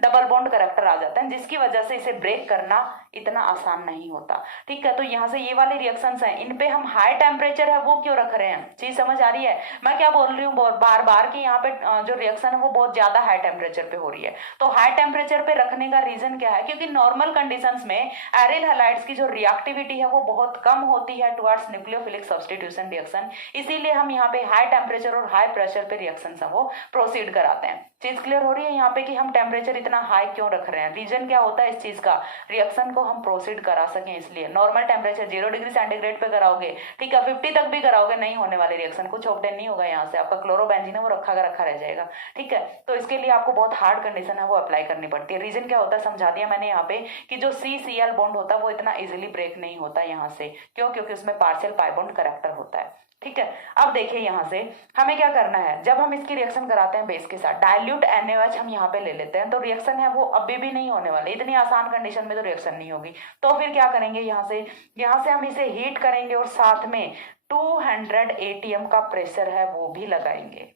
डबल बॉन्ड करैक्टर आ जाते हैं, जिसकी वजह से इसे ब्रेक करना इतना आसान नहीं होता। ठीक है, तो यहाँ से ये वाले रिएक्शंस हैं, इन पे हम हाई टेम्परेचर है वो क्यों रख रहे हैं, चीज समझ आ रही है मैं क्या बोल रही हूँ बार बार कि यहाँ पे जो रिएक्शन है वो बहुत ज्यादा हाई टेम्परेचर पे हो रही है। तो हाई टेम्परेचर पे रखने का रीजन क्या है, क्योंकि नॉर्मल कंडीशंस में एरिल हैलाइड्स की जो रिएक्टिविटी है वो बहुत कम होती है टुवर्ड्स न्यूक्लियोफिलिक सब्स्टिट्यूशन रिएक्शन, इसीलिए हम यहाँ पे हाई टेम्परेचर और हाई प्रेशर पे रिएक्शन है वो प्रोसीड कराते हैं। चीज क्लियर हो रही है यहाँ पे कि हम टेम्परेचर इतना हाई क्यों रख रहे हैं, रीजन क्या होता है इस चीज का, रिएक्शन को हम प्रोसीड करा सकें इसलिए। नॉर्मल टेम्परेचर 0 डिग्री सेंटीग्रेड पे कराओगे, ठीक है, 50 तक भी कराओगे नहीं होने वाले रिएक्शन, कुछ ऑब्टेन नहीं होगा, यहाँ से आपका क्लोरोबेंजीन है वो रखा रह जाएगा। ठीक है, तो इसके लिए आपको बहुत हार्ड कंडीशन है वो अप्लाई करनी पड़ती है। रीजन क्या होता है समझा दिया मैंने यहाँ पे कि जो CCl बॉन्ड होता है वो इतना इजिली ब्रेक नहीं होता यहाँ से, क्यों, क्योंकि उसमें पार्शियल पाई बॉन्ड करैक्टर होता है। ठीक है, अब देखिए यहाँ से हमें क्या करना है, जब हम इसकी रिएक्शन कराते हैं बेस के साथ, डाइल्यूट NaOH हम यहाँ पे ले लेते हैं, तो रिएक्शन है वो अभी भी नहीं होने वाली, इतनी आसान कंडीशन में तो रिएक्शन नहीं होगी। तो फिर क्या करेंगे, यहाँ से हम इसे हीट करेंगे और साथ में 200 ATM का प्रेशर है वो भी लगाएंगे।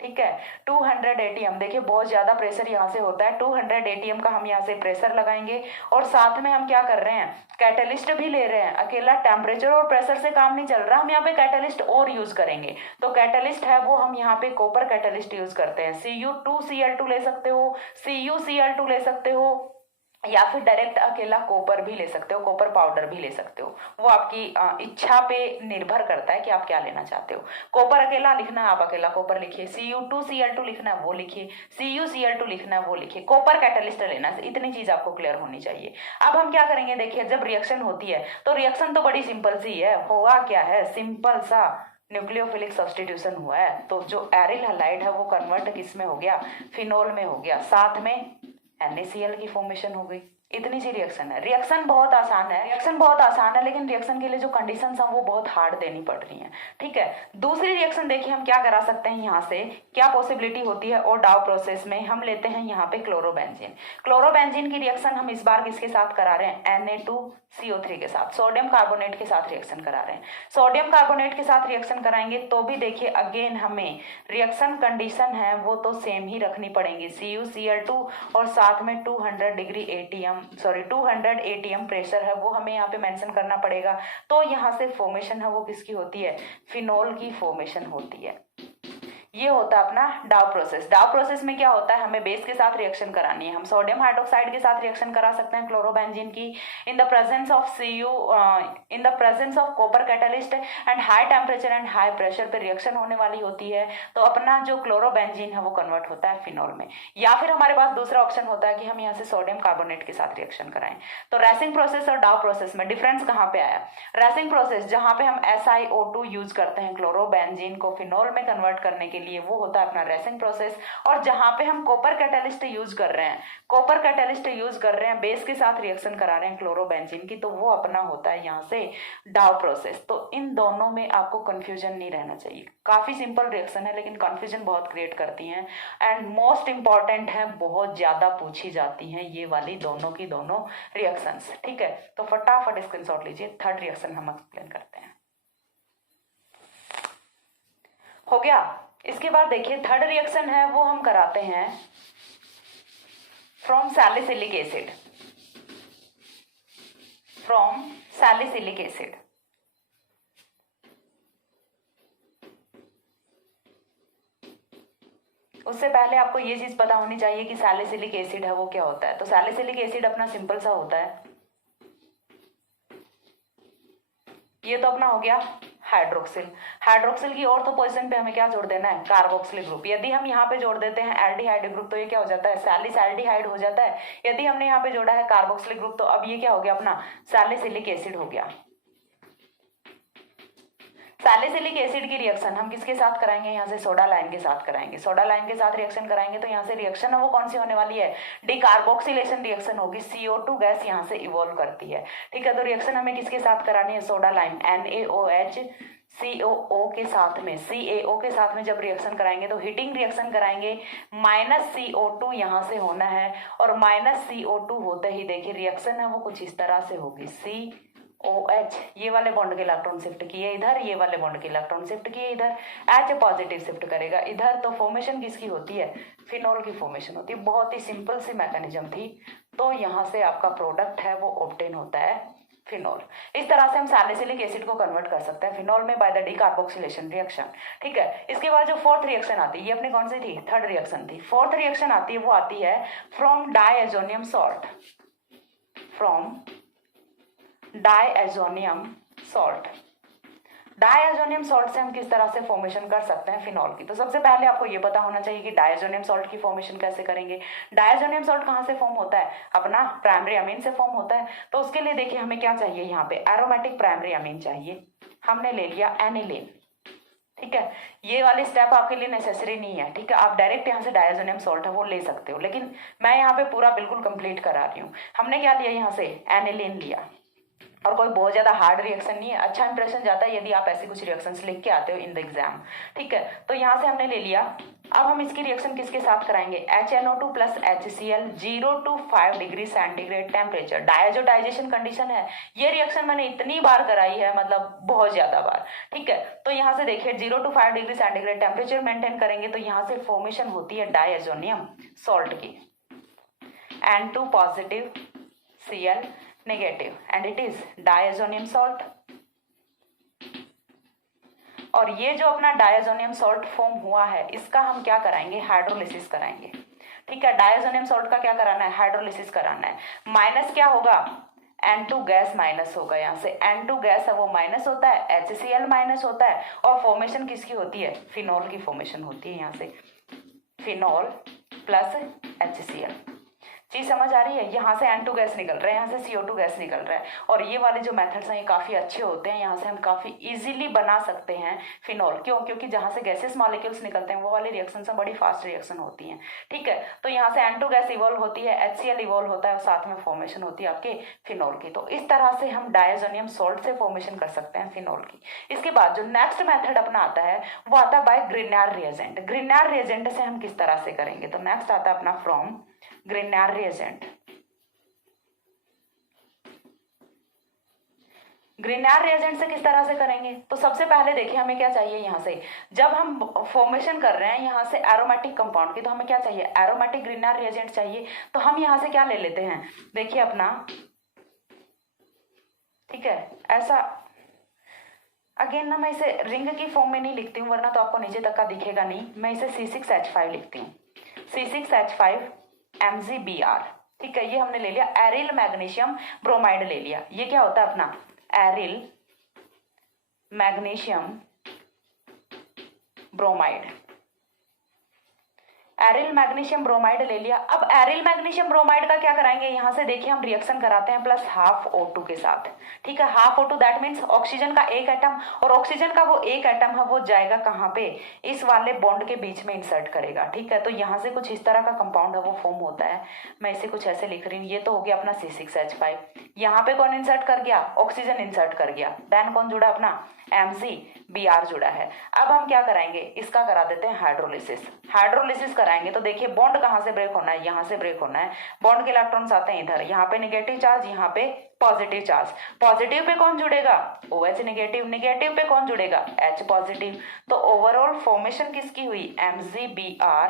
ठीक है, 200 ATM, देखिए बहुत ज्यादा प्रेशर यहाँ से होता है, 200 ATM का हम यहाँ से प्रेशर लगाएंगे, और साथ में हम क्या कर रहे हैं, कैटलिस्ट भी ले रहे हैं। अकेला टेम्परेचर और प्रेशर से काम नहीं चल रहा, हम यहाँ पे कैटलिस्ट और यूज करेंगे। तो कैटलिस्ट है वो हम यहाँ पे कॉपर कैटलिस्ट यूज करते हैं, Cu2Cl2 ले सकते हो, CuCl2 ले सकते हो, या फिर डायरेक्ट अकेला कॉपर भी ले सकते हो, कॉपर पाउडर भी ले सकते हो, वो आपकी इच्छा पे निर्भर करता है कि आप क्या लेना चाहते हो। कॉपर अकेला लिखना है आप अकेला कॉपर लिखिए, Cu2Cl2 लिखना है वो लिखिए, CuCl2 लिखना है वो लिखिए, कॉपर कैटलिस्ट लेना है, इतनी चीज आपको क्लियर होनी चाहिए। अब हम क्या करेंगे, देखिए जब रिएक्शन होती है तो रिएक्शन तो बड़ी सिंपल सी है, हुआ क्या है, सिंपल सा न्यूक्लियोफिलिक सब्स्टिट्यूशन हुआ है। तो जो एरिल हैलाइड है वो कन्वर्ट किस में हो गया, फिनोल में हो गया, साथ में NaCl की फॉर्मेशन हो गई। इतनी सी रिएक्शन है, रिएक्शन बहुत आसान है, लेकिन रिएक्शन के लिए जो कंडीशंस हैं वो बहुत हार्ड देनी पड़ रही हैं। ठीक है, दूसरी रिएक्शन देखिए हम क्या करा सकते हैं, यहाँ से क्या पॉसिबिलिटी होती है, और डाउ प्रोसेस में हम लेते हैं यहाँ पे क्लोरोबेंजीन की रिएक्शन हम इस बार किसके साथ करा रहे हैं, Na2CO3 के साथ, सोडियम कार्बोनेट के साथ रिएक्शन करा रहे हैं। सोडियम कार्बोनेट के साथ रिएक्शन कराएंगे तो भी देखिए अगेन हमें रिएक्शन कंडीशन है वो तो सेम ही रखनी पड़ेगी, CuCl2 और साथ में 200 ATM प्रेशर है वो हमें यहाँ पे मेंशन करना पड़ेगा। तो यहाँ से फॉर्मेशन है वो किसकी होती है, फिनोल की फॉर्मेशन होती है। ये होता है अपना डाउ प्रोसेस। डाउ प्रोसेस में क्या होता है, हमें बेस के साथ रिएक्शन करानी है, हम सोडियम हाइड्रोक्साइड के साथ रिएक्शन करा सकते हैं क्लोरोबेंजीन की, in the presence of copper catalyst and high temperature and high pressure पे रिएक्शन होने वाली होती है। तो अपना जो क्लोरोबेंजीन है वो कन्वर्ट होता है फिनोल में, या फिर हमारे पास दूसरा ऑप्शन होता है कि हम यहाँ से सोडियम कार्बोनेट के साथ रिएक्शन कराएं। तो रेसिंग प्रोसेस और डाउ प्रोसेस में डिफरेंस कहाँ पे आया, रेसिंग प्रोसेस जहाँ पे हम SiO2 यूज करते हैं क्लोरोबेंजीन को फिनोल में कन्वर्ट करने के लिए, वो होता है अपना रेसिंग प्रोसेस। और जहां पे हम कॉपर कैटलिस्ट यूज कर रहे हैं, बेस के साथ रिएक्शन करा रहे हैं क्लोरोबेंजीन की, तो वो अपना होता है यहाँ से डाउ प्रोसेस। तो इन दोनों में आपको कंफ्यूजन नहीं रहना चाहिए, काफी सिंपल रिएक्शन है लेकिन कंफ्यूजन बहुत क्रिएट करती हैं, एंड मोस्ट इंपॉर्टेंट है, बहुत ज्यादा पूछी जाती हैं ये वाली दोनों की दोनों रिएक्शंस। ठीक है, तो फटाफट स्क्रीनशॉट लीजिए, थर्ड रिएक्शन हम एक्सप्लेन करते हैं। हो गया, इसके बाद देखिए थर्ड रिएक्शन है वो हम कराते हैं फ्रॉम सैलिसिलिक एसिड। उससे पहले आपको ये चीज पता होनी चाहिए कि सैलिसिलिक एसिड है वो क्या होता है। तो सैलिसिलिक एसिड अपना सिंपल सा होता है, ये तो अपना हो गया हाइड्रोक्सिल। हाइड्रोक्सिल की ऑर्थो पोजीशन पे हमें क्या जोड़ देना है, कार्बोक्सिल ग्रुप। यदि हम यहाँ पे जोड़ देते हैं एल्डिहाइड ग्रुप तो ये क्या हो जाता है, सैलिसैल्डिहाइड हो जाता है। यदि हमने यहाँ पे जोड़ा है कार्बोक्सिल ग्रुप तो अब ये क्या हो गया, अपना सैलिसिलिक एसिड हो गया। सैलिसिलिक एसिड की रिएक्शन हम किसके साथ कराएंगे, यहाँ से सोडा लाइन के साथ कराएंगे। सोडा लाइन के साथ रिएक्शन कराएंगे तो यहाँ से रिएक्शन है वो कौन सी होने वाली है, डिकार्बोक्सिलेशन रिएक्शन होगी। CO2 गैस यहाँ से इवॉल्व करती है। ठीक है, तो रिएक्शन हमें किसके साथ करानी है, सोडा लाइन NaOH COO के साथ में, CaO के साथ में जब रिएक्शन कराएंगे तो हीटिंग रिएक्शन कराएंगे। -CO2 यहाँ से होना है और -CO2 होते ही देखिए रिएक्शन है वो कुछ इस तरह से होगी, COH ये वाले बॉन्ड के इलेक्ट्रॉन शिफ्ट किए इधर, ये वाले बॉन्ड के इलेक्ट्रॉन शिफ्ट किए इधर, H पॉजिटिव शिफ्ट करेगा इधर। तो फॉर्मेशन किसकी होती है, फिनॉल की फॉर्मेशन होती है। बहुत ही सिंपल सी मैकेनिज्म थी। तो यहाँ से आपका प्रोडक्ट है वो ऑब्टेन होता है फिनॉल। इस तरह से हम सैलिसिलिक एसिड को कन्वर्ट कर सकते हैं फिनॉल में बाय द डिकार्बोक्सिलेशन रिएक्शन। ठीक है, इसके बाद जो फोर्थ रिएक्शन आती है, ये अपनी कौन सी थी, थर्ड रिएक्शन थी। फोर्थ रिएक्शन आती है वो आती है from diazonium salt, from diazonium salt. Diazonium salt से हम किस तरह से फॉर्मेशन कर सकते हैं फिनॉल की। तो सबसे पहले आपको ये पता होना चाहिए कि डायएजोनियम सॉल्ट की फॉर्मेशन कैसे करेंगे। डायएजोनियम सॉल्ट कहाँ से फॉर्म होता है, अपना प्राइमरी अमीन से फॉर्म होता है। तो उसके लिए देखिए हमें क्या चाहिए, यहाँ पे एरोमेटिक प्राइमरी अमीन चाहिए। हमने ले लिया एनिलीन। ठीक है, ये वाली स्टेप आपके लिए नेसेसरी नहीं है। ठीक है, आप डायरेक्ट यहाँ से डायएजोनियम सॉल्ट है वो ले सकते हो, लेकिन मैं यहाँ पे पूरा बिल्कुल कंप्लीट करा रही हूँ। हमने क्या लिया, यहाँ से एनिलीन लिया और कोई बहुत ज्यादा हार्ड रिएक्शन नहीं है। अच्छा इंप्रेशन जाता है यदि आप ऐसे कुछ रिएक्शंस लिख के आते हो इन द एग्जाम। ठीक है, तो यहाँ से हमने ले लिया। अब हम इसकी रिएक्शन किसके साथ कराएंगे, HNO2 + HCl 0 to 5 degree centigrade temperature. Diazotization condition है। ये रिएक्शन मैंने इतनी बार कराई है, मतलब बहुत ज्यादा बार। ठीक है, तो यहाँ से देखिए 0 to 5 degree centigrade temperature maintain करेंगे तो यहाँ से फॉर्मेशन होती है डायएजोनियम सॉल्ट की, N2 positive Cl negative and it is diazonium salt. और ये जो अपना डायएजोनियम सॉल्ट फॉर्म हुआ है इसका हम क्या कराएंगे, हाइड्रोलिसिस कराएंगे। ठीक है, डायएजोनियम सॉल्ट का क्या कराना है, हाइड्रोलिसिस कराना है। माइनस क्या होगा, N2 गैस माइनस होगा। यहाँ से N2 गैस है वो माइनस होता है, HCl माइनस होता है और फॉर्मेशन किसकी होती है, फिनॉल की फॉर्मेशन होती है। यहाँ से फिनॉल प्लस HCl। चीज समझ आ रही है, यहाँ से N2 गैस निकल रहा है, यहाँ से CO2 गैस निकल रहा है। और ये वाले जो मेथड्स हैं ये काफी अच्छे होते हैं। यहाँ से हम काफी इजीली बना सकते हैं फिनॉल। क्यों, क्योंकि जहाँ से गैसेस मॉलिक्यूल्स निकलते हैं वो वाली रिएक्शन से बड़ी फास्ट रिएक्शन होती हैं। ठीक है, तो यहाँ से N2 गैस इवॉल्व होती है, HCl इवॉल्व होता है और साथ में फॉर्मेशन होती है आपके फिनॉल की। तो इस तरह से हम डायएजोनियम सॉल्ट से फॉर्मेशन कर सकते हैं फिनॉल की। इसके बाद जो नेक्स्ट मेथड अपना आता है वो आता है by Grignard reagent. Grignard reagent से हम किस तरह से करेंगे, तो नेक्स्ट आता है अपना from Grignard reagent. Grignard reagent से किस तरह से करेंगे, तो सबसे पहले देखिए हमें क्या चाहिए। यहाँ से जब हम फॉर्मेशन कर रहे हैं यहाँ से एरोमेटिक कंपाउंड की, तो हमें क्या चाहिए, एरोमेटिक ग्रिग्नार्ड रिएजेंट चाहिए। तो हम यहाँ से क्या ले लेते हैं, देखिए अपना, ठीक है, ऐसा अगेन ना मैं इसे रिंग की फॉर्म में नहीं लिखती हूँ वरना तो आपको नीचे तक का दिखेगा नहीं। मैं इसे C6H5 लिखती हूँ, C6H5 MgBr। ठीक है, ये हमने ले लिया। एरिल मैग्नीशियम ब्रोमाइड ले लिया। ये क्या होता है अपना aryl magnesium bromide. Aryl magnesium bromide ले लिया। अब एरिल मैग्नीशियम ब्रोमाइड का क्या कराएंगे, यहाँ से देखिए हम रिएक्शन कराते हैं +½ O2 के साथ। ठीक है, ½ O2 दैट मीन्स ऑक्सीजन का एक एटम, और ऑक्सीजन का वो एक एटम है वो जाएगा कहाँ पे, इस वाले बॉन्ड के बीच में इंसर्ट करेगा। ठीक है, तो यहाँ से कुछ इस तरह का कंपाउंड है वो फॉर्म होता है। मैं इसे कुछ ऐसे लिख रही हूँ। ये तो हो गया अपना C6H5। यहाँ पे कौन इंसर्ट कर गया, ऑक्सीजन इंसर्ट कर गया। देन कौन जुड़ा, अपना MgBr जुड़ा है। अब हम क्या कराएंगे, इसका करा देते हैं हाइड्रोलिसिस। हाइड्रोलिसिस कराएंगे तो देखिए बॉन्ड कहाँ से ब्रेक होना है, यहाँ से ब्रेक होना है। बॉन्ड के इलेक्ट्रॉन्स आते हैं इधर, यहाँ पे नेगेटिव चार्ज, यहाँ पे पॉजिटिव चार्ज। पॉजिटिव पे कौन जुड़ेगा, OH नेगेटिव, नेगेटिव पे कौन जुड़ेगा, H पॉजिटिव। तो ओवरऑल फॉर्मेशन किसकी हुई, MgBr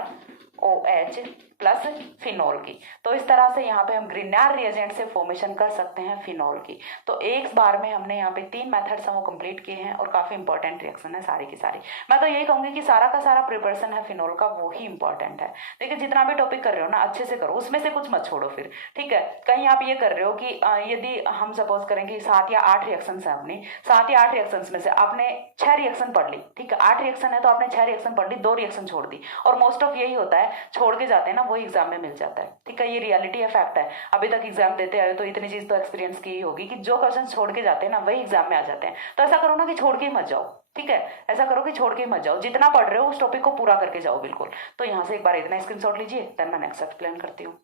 OH प्लस फिनोल की। तो इस तरह से यहाँ पे हम ग्रिग्नार्ड रिएजेंट से फॉर्मेशन कर सकते हैं फिनोल की। तो एक बार में हमने यहाँ पे 3 मेथड्स हैं वो कंप्लीट किए हैं और काफी इंपॉर्टेंट रिएक्शन है सारी की सारी। मैं तो यही कहूंगी कि सारा का सारा प्रिपरेशन है फिनोल का वो ही इंपॉर्टेंट है। देखिए जितना भी टॉपिक कर रहे हो ना अच्छे से करो, उसमें से कुछ मत छोड़ो फिर, ठीक है। कहीं आप ये कर रहे हो कि यदि हम सपोज करें कि 7 या 8 रिएक्शन है, अपनी 7 या 8 रिएक्शन में से आपने 6 रिएक्शन पढ़ ली, ठीक है, 8 रिएक्शन है तो आपने 6 रिएक्शन पढ़ ली, 2 रिएक्शन छोड़ दी, और मोस्ट ऑफ यही होता है, छोड़ के जाते हैं ना वही एग्जाम में मिल जाता है, ठीक है। ये रियलिटी है, फैक्ट है। अभी तक एग्जाम देते आए तो इतनी चीज तो एक्सपीरियंस की ही होगी कि जो क्वेश्चन छोड़ के जाते हैं ना वही एग्जाम में आ जाते हैं। तो ऐसा करो ना कि छोड़ के ही मत जाओ, ठीक है, ऐसा करो कि छोड़ के ही मत जाओ, जितना पढ़ रहे हो उस टॉपिक को पूरा करके जाओ बिल्कुल। तो यहाँ से एक बार इतना स्क्रीनशॉट लीजिए, देन मैं नेक्स्ट एक्सप्लेन करती हूँ।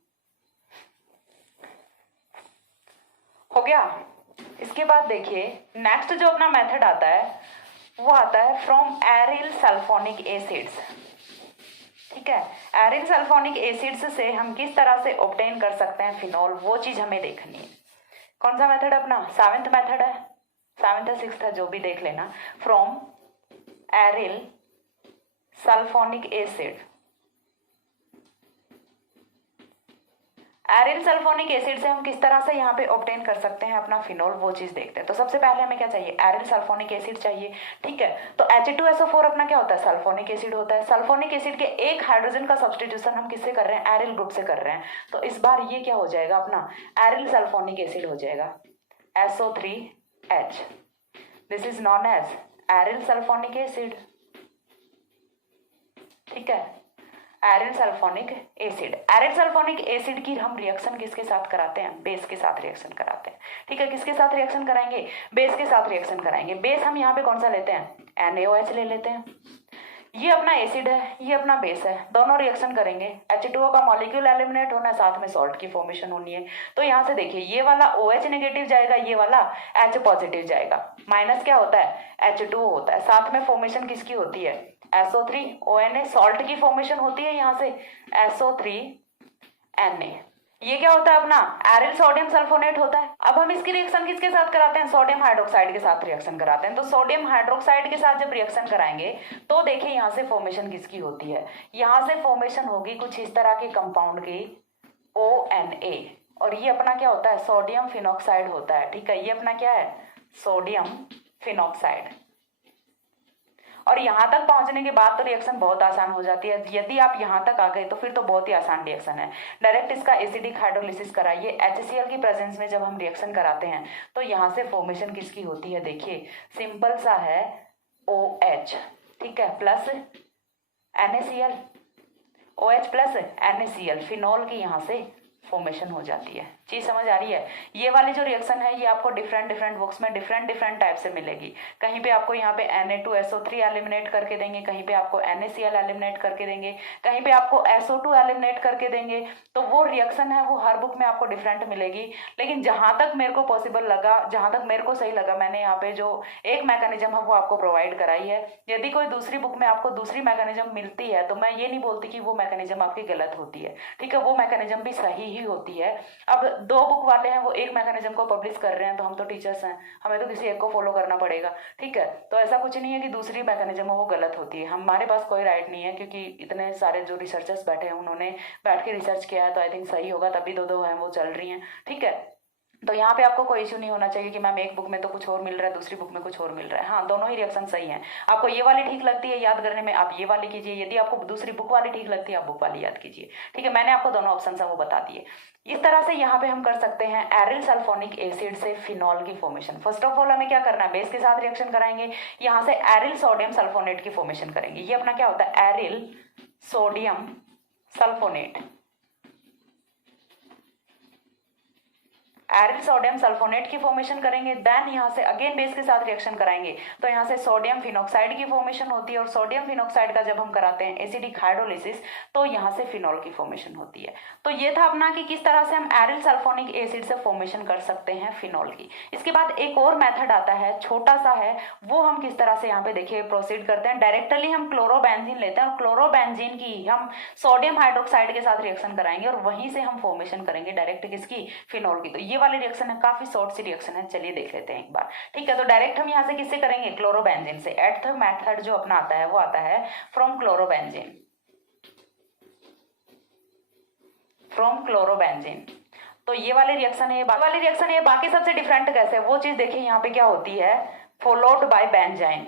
हो गया। इसके बाद देखिए नेक्स्ट जो अपना मेथड आता है वो आता है फ्रॉम एरिल सल्फोनिक एसिड्स, ठीक है। एरिल सल्फोनिक एसिड्स से हम किस तरह से ऑब्टेन कर सकते हैं फिनोल, वो चीज हमें देखनी है। कौन सा मेथड अपना 7th मेथड है, 7th है 6th है जो भी देख लेना। From aryl sulphonic acid, aryl sulphonic acid से हम किस तरह से यहाँ पे ऑब्टेन कर सकते हैं अपना फिनोल, वो चीज देखते हैं। तो सबसे पहले हमें क्या चाहिए, एरिल सल्फोनिक एसिड चाहिए, ठीक है। तो H2SO4 अपना क्या होता है, सल्फोनिक एसिड होता है। सल्फोनिक एसिड के एक हाइड्रोजन का सब्स्टिट्यूशन हम किससे कर रहे हैं, एरिल ग्रुप से कर रहे हैं। तो इस बार ये क्या हो जाएगा अपना एरिल सल्फोनिक एसिड हो जाएगा SO3H। This is known as aryl sulphonic acid, ठीक है, aryl sulphonic acid. Aryl sulphonic acid की हम रिएक्शन किसके साथ कराते हैं, बेस के साथ रिएक्शन कराते हैं, ठीक है। किसके साथ रिएक्शन कराएंगे, बेस के साथ रिएक्शन कराएंगे। बेस हम यहाँ पे कौन सा लेते हैं, NaOH ले लेते हैं। ये अपना एसिड है, ये अपना बेस है, दोनों रिएक्शन करेंगे, H2O का मॉलिक्यूल एलिमिनेट होना है, साथ में सॉल्ट की फॉर्मेशन होनी है। तो यहाँ से देखिए ये वाला OH नेगेटिव जाएगा, ये वाला H पॉजिटिव जाएगा, माइनस क्या होता है H2O होता है, साथ में फॉर्मेशन किसकी होती है SO3ONA, सॉल्ट की फॉर्मेशन होती है यहाँ से SO3Na। ये क्या होता है अपना एरिल सोडियम सल्फोनेट होता है। अब हम इसकी रिएक्शन किसके साथ कराते हैं, सोडियम हाइड्रोक्साइड के साथ रिएक्शन कराते हैं। तो सोडियम हाइड्रोक्साइड के साथ जब रिएक्शन कराएंगे तो देखिए यहाँ से फॉर्मेशन किसकी होती है, यहाँ से फॉर्मेशन होगी कुछ इस तरह के कंपाउंड की ONA, और ये अपना क्या होता है, सोडियम फिनॉक्साइड होता है, ठीक है। ये अपना क्या है, सोडियम फिनॉक्साइड। और यहाँ तक पहुंचने के बाद तो रिएक्शन बहुत आसान हो जाती है। यदि आप यहाँ तक आ गए तो फिर तो बहुत ही आसान रिएक्शन है। डायरेक्ट इसका एसिडिक हाइड्रोलिसिस कराइए, HCl की प्रेजेंस में जब हम रिएक्शन कराते हैं तो यहाँ से फॉर्मेशन किसकी होती है, देखिए सिंपल सा है OH, ठीक है, plus NaCl, OH plus NaCl, phenol की यहाँ से फॉर्मेशन हो जाती है। चीज समझ आ रही है। ये वाली जो रिएक्शन है ये आपको डिफरेंट बुक्स में डिफरेंट टाइप से मिलेगी। कहीं पे आपको यहाँ पे Na2SO3 एलिमिनेट करके देंगे, कहीं पे आपको NaCl एलिमिनेट करके देंगे, कहीं पे आपको SO2 एलिमिनेट करके देंगे। तो वो रिएक्शन है वो हर बुक में आपको डिफरेंट मिलेगी। लेकिन जहां तक मेरे को पॉसिबल लगा, जहां तक मेरे को सही लगा, मैंने यहाँ पे जो एक मैकेनिज्म है वो आपको प्रोवाइड कराई है। यदि कोई दूसरी बुक में आपको दूसरी मैकेनिज्म मिलती है तो मैं ये नहीं बोलती कि वो मैकेनिज्म आपकी गलत होती है, ठीक है, वो मैकेनिज्म भी सही ही होती है। अब 2 बुक वाले हैं वो एक मैकेनिज्म को पब्लिश कर रहे हैं तो हम तो टीचर्स हैं, हमें तो किसी एक को फॉलो करना पड़ेगा, ठीक है। तो ऐसा कुछ नहीं है कि दूसरी मैकेनिज्म है वो गलत होती है, हमारे पास कोई राइट नहीं है, क्योंकि इतने सारे जो रिसर्चर्स बैठे हैं उन्होंने बैठ के रिसर्च किया है तो आई थिंक सही होगा, तभी 2 हैं वो चल रही हैं, ठीक है। तो यहाँ पे आपको कोई इशू नहीं होना चाहिए कि मैम एक बुक में तो कुछ और मिल रहा है दूसरी बुक में कुछ और मिल रहा है। हाँ, दोनों ही रिएक्शन सही हैं। आपको ये वाली ठीक लगती है याद करने में, आप ये वाली कीजिए। यदि आपको दूसरी बुक वाली ठीक लगती है आप बुक वाली याद कीजिए, ठीक है। मैंने आपको दोनों ऑप्शन है वो बता दिए। इस तरह से यहाँ पे हम कर सकते हैं एरिल सल्फोनिक एसिड से फिनोल की फॉर्मेशन। फर्स्ट ऑफ ऑल हमें क्या करना है, बेस के साथ रिएक्शन कराएंगे, यहाँ से एरिल सोडियम सल्फोनेट की फॉर्मेशन करेंगे। ये अपना क्या होता है, aryl sodium sulphonate, aryl sodium sulphonate की फॉर्मेशन करेंगे। देन यहाँ से अगेन बेस के साथ रिएक्शन कराएंगे तो यहाँ से सोडियम फिनॉक्साइड की फॉर्मेशन होती है, और सोडियम फिनॉक्साइड का जब हम कराते हैं एसिडिक हाइड्रोलिसिस तो यहाँ से फिनोल की फॉर्मेशन होती है। तो ये था अपना कि किस तरह से हम एरिल सल्फोनिक एसिड से फॉर्मेशन कर सकते हैं फिनोल की। इसके बाद एक और मेथड आता है, छोटा सा है, वो हम किस तरह से यहाँ पे देखिए प्रोसीड करते हैं। डायरेक्टली हम क्लोरोबेंजीन लेते हैं और क्लोरोबेंजीन की हम सोडियम हाइड्रोक्साइड के साथ रिएक्शन कराएंगे और वहीं से हम फॉर्मेशन करेंगे डायरेक्ट किसकी, फिनोल की। तो ये वाली रिएक्शन है काफी शॉर्ट सी रिएक्शन है, चलिए देख लेते हैं एक बार, ठीक है। तो डायरेक्ट हम यहाँ से किससे करेंगे, क्लोरोबेंजीन से। एट द मेथड जो अपना आता है वो आता है फ्रॉम क्लोरोबेंजीन। From chlorobenzene. तो ये वाली रिएक्शन है, वाली रिएक्शन है, बाकी सबसे डिफरेंट कैसे है वो चीज देखिए यहाँ पे क्या होती है, followed by benzene,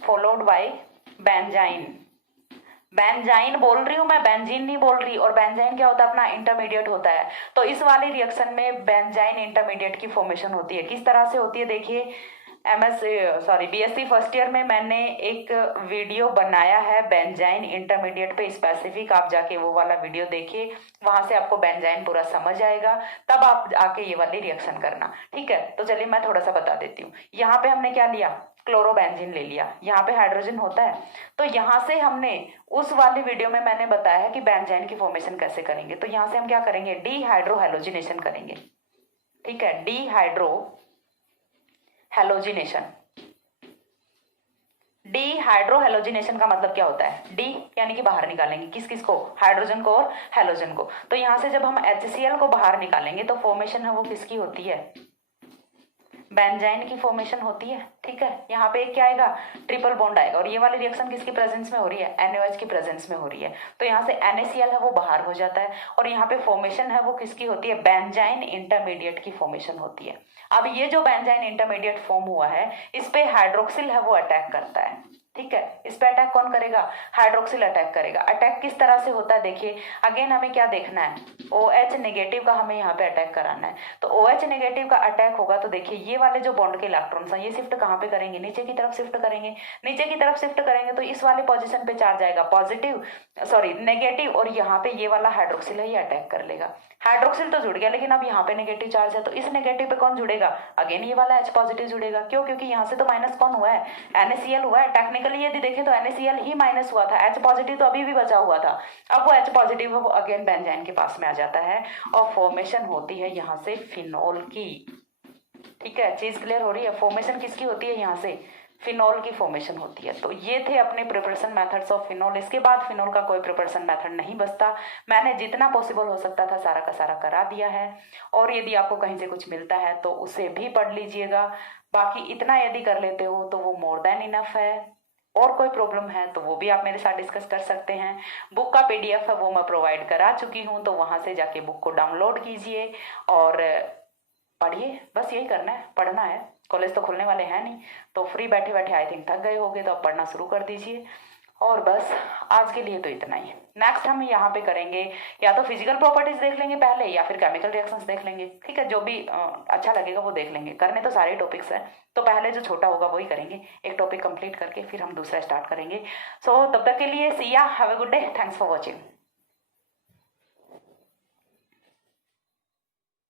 followed by benzene. Benzene बोल रही हूं मैं, बेंजीन नहीं बोल रही। और बेंजाइन क्या होता है, अपना इंटरमीडिएट होता है। तो इस वाली रिएक्शन में बेंजाइन इंटरमीडिएट की फॉर्मेशन होती है। किस तरह से होती है देखिए, बीएससी फर्स्ट ईयर में मैंने एक वीडियो बनाया है बेंजाइन इंटरमीडिएट पे स्पेसिफिक, आप जाके वो वाला वीडियो देखिए, वहां से आपको बेंजाइन पूरा समझ आएगा, तब आप आके ये वाली रिएक्शन करना, ठीक है। तो चलिए मैं थोड़ा सा बता देती हूँ। यहाँ पे हमने क्या लिया, क्लोरोबेंजीन ले लिया, यहाँ पे हाइड्रोजन होता है। तो यहाँ से हमने उस वाली वीडियो में मैंने बताया है कि बेंजाइन की फॉर्मेशन कैसे करेंगे। तो यहाँ से हम क्या करेंगे, डीहाइड्रोहैलोजिनेशन करेंगे, ठीक है, डीहाइड्रोहैलोजिनेशन। डीहाइड्रोहैलोजिनेशन का मतलब क्या होता है, डी यानी कि बाहर निकालेंगे, किस किस को, हाइड्रोजन को और हैलोजन को। तो यहाँ से जब हम HCl को बाहर निकालेंगे तो फॉर्मेशन है वो किसकी होती है, बेंजाइन की फॉर्मेशन होती है, ठीक है। यहाँ पे क्या आएगा, ट्रिपल बॉन्ड आएगा। और ये वाली रिएक्शन किसकी प्रेजेंस में हो रही है, NaOH की प्रेजेंस में हो रही है। तो यहाँ से NaCl है वो बाहर हो जाता है, और यहाँ पे फॉर्मेशन है वो किसकी होती है, बेंजाइन इंटरमीडिएट की फॉर्मेशन होती है। अब ये जो बेंजाइन इंटरमीडिएट फॉर्म हुआ है, इस पे हाइड्रोक्सिल है वो अटैक करता है, ठीक है। इस पे अटैक कौन करेगा, हाइड्रोक्सिल अटैक करेगा। अटैक किस तरह से होता है देखिए, अगेन हमें क्या देखना है, OH नेगेटिव का हमें यहाँ पे अटैक कराना है। तो OH नेगेटिव का अटैक होगा तो देखिए ये वाले जो बॉन्ड के इलेक्ट्रॉन्स हैं ये शिफ्ट कहाँ पे करेंगे, नीचे की तरफ शिफ्ट करेंगे। नीचे की तरफ शिफ्ट करेंगे तो इस वाले पोजीशन पे चार्ज आएगा पॉजिटिव, नेगेटिव, और यहाँ पे ये वाला हाइड्रोक्सिल है ये अटैक कर लेगा। हाइड्रोक्सिल तो जुड़ गया, लेकिन अब यहाँ पे नेगेटिव चार्ज है, तो इस नेगेटिव पे कौन जुड़ेगा, अगेन ये वाला H पॉजिटिव जुड़ेगा। क्यों, क्योंकि यहाँ से तो माइनस कौन हुआ है, NaCl हुआ है। टेक्निकली यदि देखें तो NaCl ही माइनस हुआ था, H पॉजिटिव तो अभी भी बचा हुआ था। अब वो H पॉजिटिव है वो अगेन बेंजाइन के पास में आ जाता है, और फॉर्मेशन होती है यहाँ से फिनोल की, ठीक है। चीज क्लियर हो रही है, फॉर्मेशन किसकी होती है, यहाँ से फिनोल की फॉर्मेशन होती है। तो ये थे अपने प्रिपरेशन मेथड्स ऑफ फिनोल। इसके बाद फिनोल का कोई प्रिपरेशन मेथड नहीं बचता। मैंने जितना पॉसिबल हो सकता था सारा का सारा करा दिया है, और यदि आपको कहीं से कुछ मिलता है तो उसे भी पढ़ लीजिएगा। बाकी इतना यदि कर लेते हो तो वो मोर देन इनफ है। और कोई प्रॉब्लम है तो वो भी आप मेरे साथ डिस्कस कर सकते हैं। बुक का PDF है वो मैं प्रोवाइड करा चुकी हूँ, तो वहाँ से जाके बुक को डाउनलोड कीजिए और पढ़िए। बस यही करना है, पढ़ना है। कॉलेज तो खुलने वाले हैं नहीं, तो फ्री बैठे बैठे आई थिंक थक गए होंगे, तो अब पढ़ना शुरू कर दीजिए। और बस आज के लिए तो इतना ही। नेक्स्ट हम यहाँ पे करेंगे या तो फिजिकल प्रॉपर्टीज देख लेंगे पहले, या फिर केमिकल रिएक्शंस देख लेंगे, ठीक है। जो भी अच्छा लगेगा वो देख लेंगे। करने तो सारे टॉपिक्स हैं, तो पहले जो छोटा होगा वही करेंगे। एक टॉपिक कंप्लीट करके फिर हम दूसरा स्टार्ट करेंगे। सो तब तक के लिए सी या, have a good day, thanks for watching.